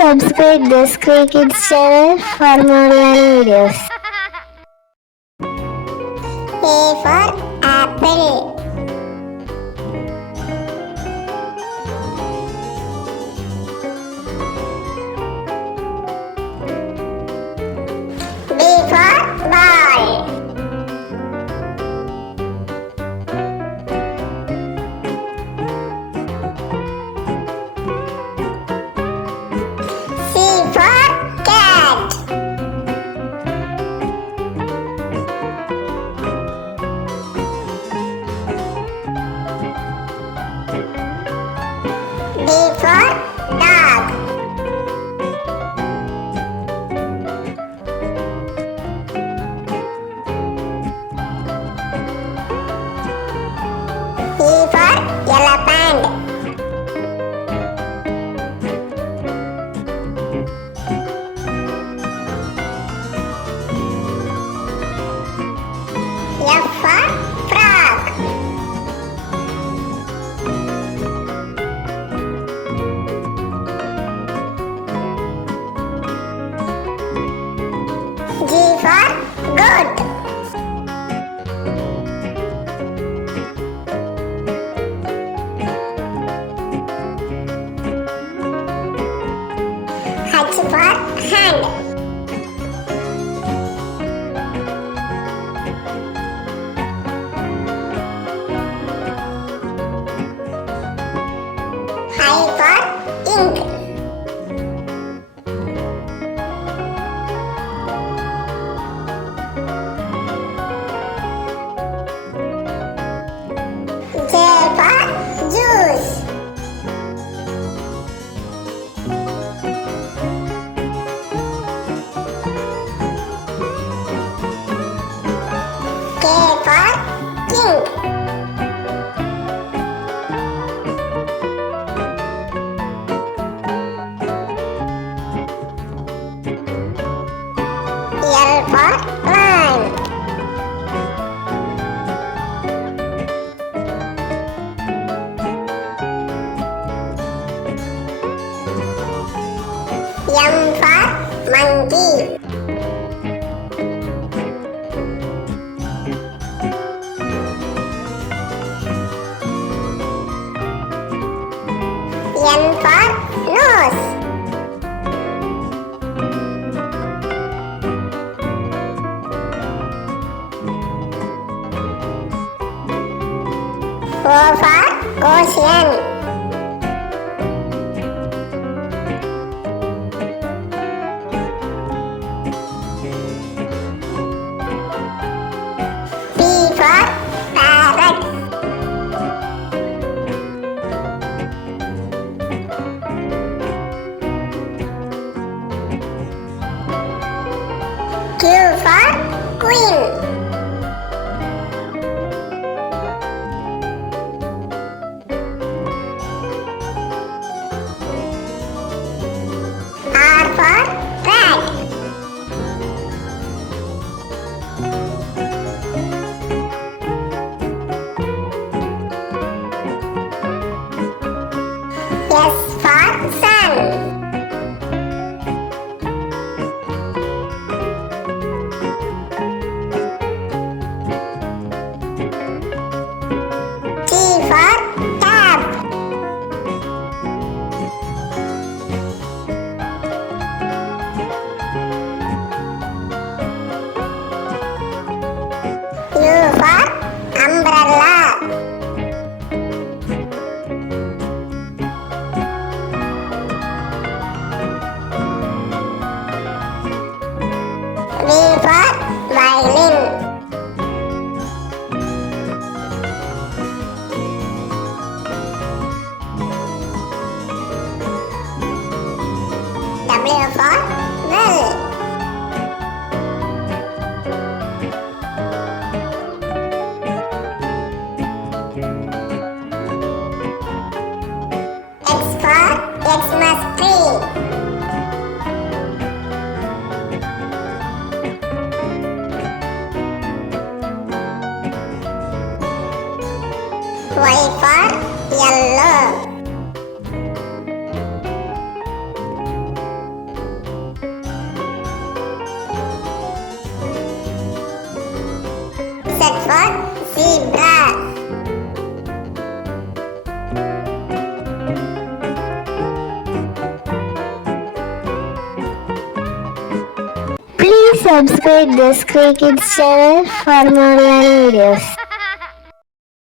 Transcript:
subscribe the SREE Kids channel for more learning videos. A for apple. B for ball. C for cat. D for dog. E for elephant. F for frog. G for goat. H for hand. I for ink. J for juice. K for king. L for lion. M for monkey. N for nose. O for ocean. P for parrot. Q for queen. R for rat. S for sun. T for tap. U for umbrella. V for violin. W for well. X for Xmas tree. Y for yellow. set for zebra. Please subscribe the SREE Kids channel for more learning videos.